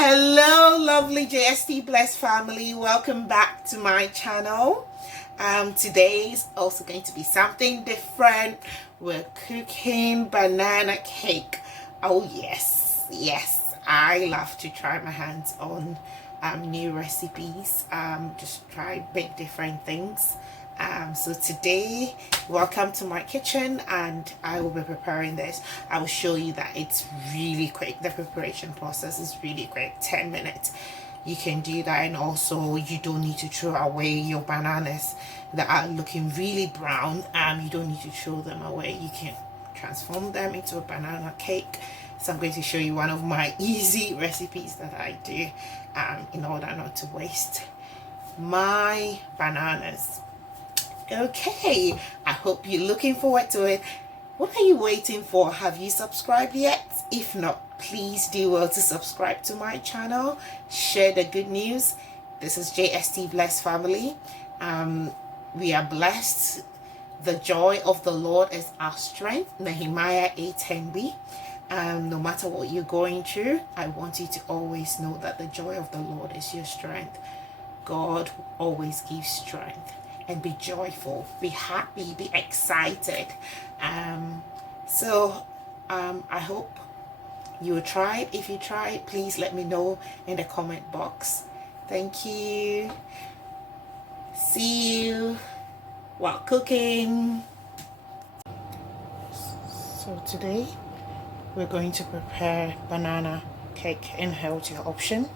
Hello lovely JSTBlessed family, welcome back to my channel. Today is also going to be something different. We're cooking banana cake. Oh yes, I love to try my hands on new recipes, just try big different things. So today, welcome to my kitchen, and I will be preparing this. I will show you that it's really quick. The preparation process is really quick, 10 minutes. You can do that, and also you don't need to throw away your bananas that are looking really brown. You don't need to throw them away. You can transform them into a banana cake. So I'm going to show you one of my easy recipes that I do in order not to waste my bananas. Okay, I hope you're looking forward to it. What are you waiting for? Have you subscribed yet? If not, please do well to subscribe to my channel. Share the good news. This is JSTBlessed family. We are blessed. The joy of the Lord is our strength. Nehemiah 8:10b. No matter what you're going through, I want you to always know that the joy of the Lord is your strength. God always gives strength. And be joyful, be happy, be excited. I hope you will try it. If you try it, please let me know in the comment box. Thank you. See you while cooking. So today we're going to prepare banana cake in healthier option.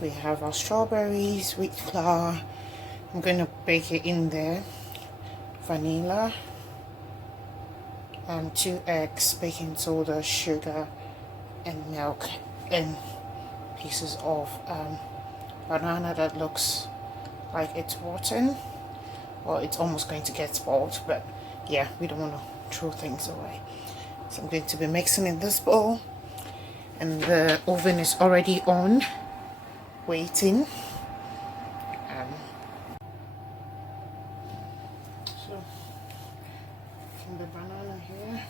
We have our strawberries, wheat flour. I'm going to bake it in there. Vanilla, 2 eggs, baking soda, sugar, and milk, and pieces of banana that looks like it's rotten, or it's almost going to get spoiled. But yeah, we don't want to throw things away. So I'm going to be mixing in this bowl, and the oven is already on, waiting. The banana here.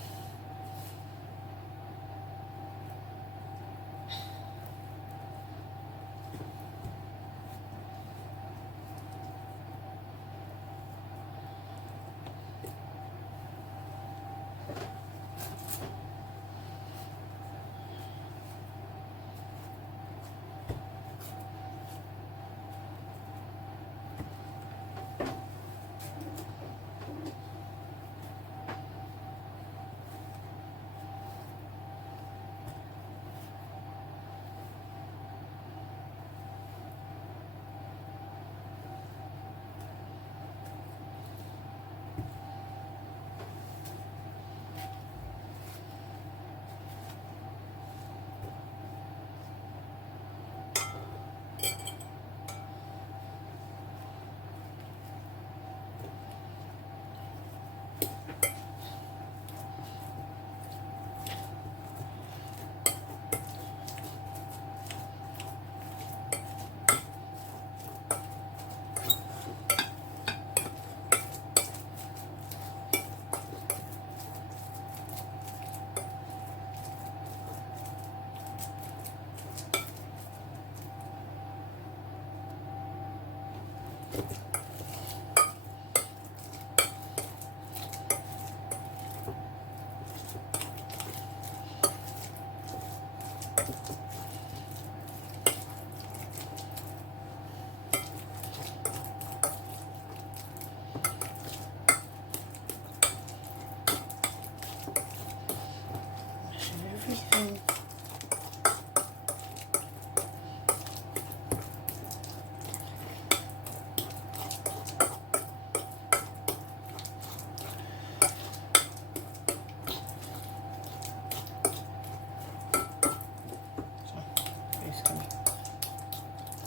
Everything.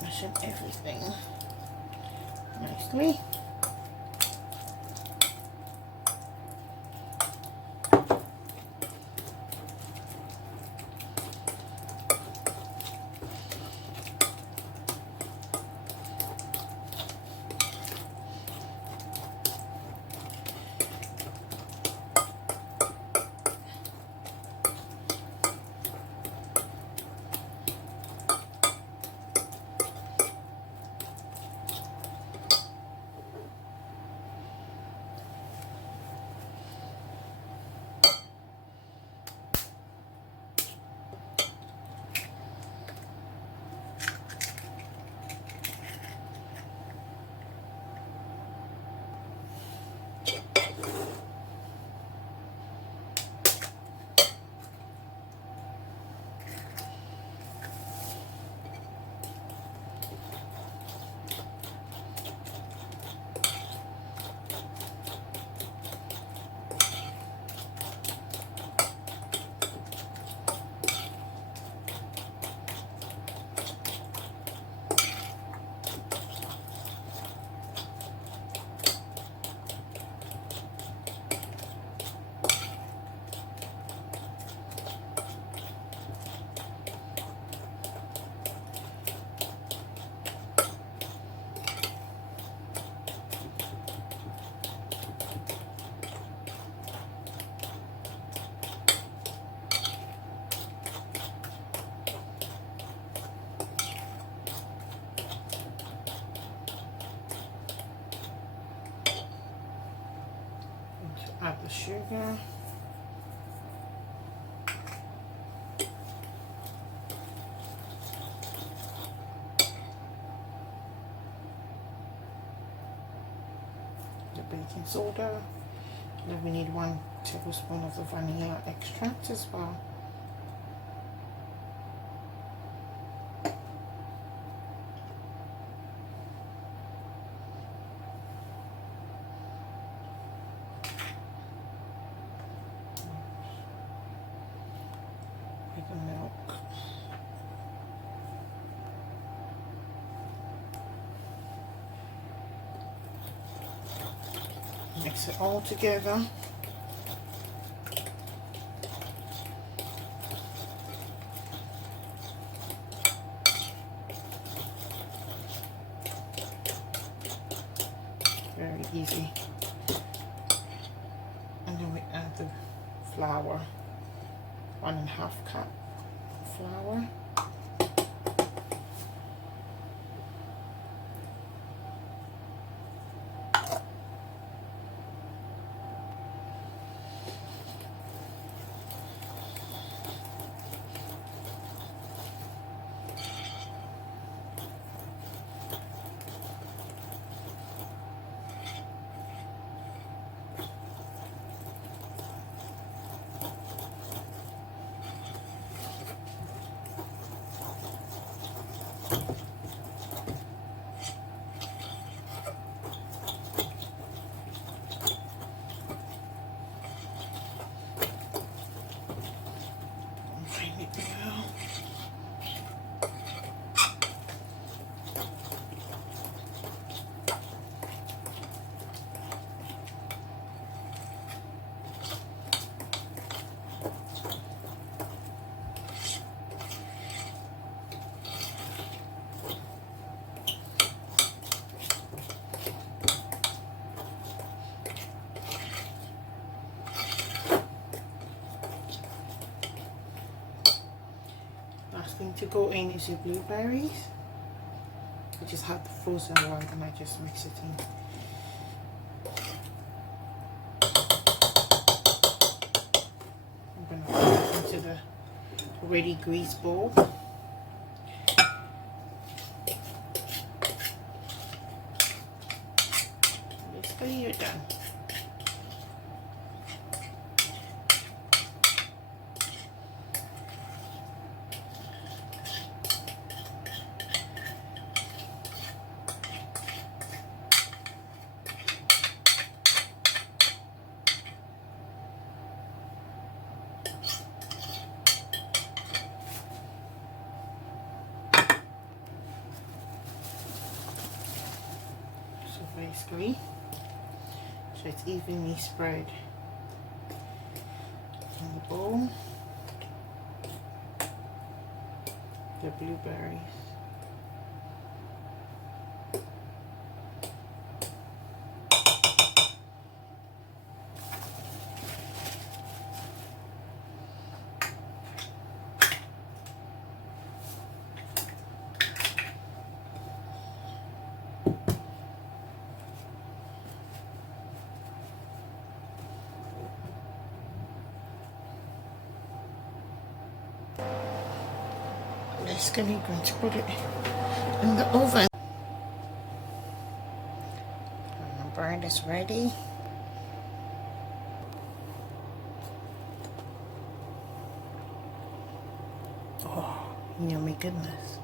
Mashing everything nicely. Add the sugar. The baking soda. Then we need 1 tablespoon of the vanilla extract as well. With the milk. Mix it all together. Very easy. And then we add the flour, 1.5 cup of flour. Last thing to go in is your blueberries. I just have the frozen one and I just mix it in. I'm going to put it into the already greased bowl. Basically you're done. Basically, so it's evenly spread in the bowl. The blueberries. Basically, going to put it in the oven. And the bread is ready. Oh, yummy goodness.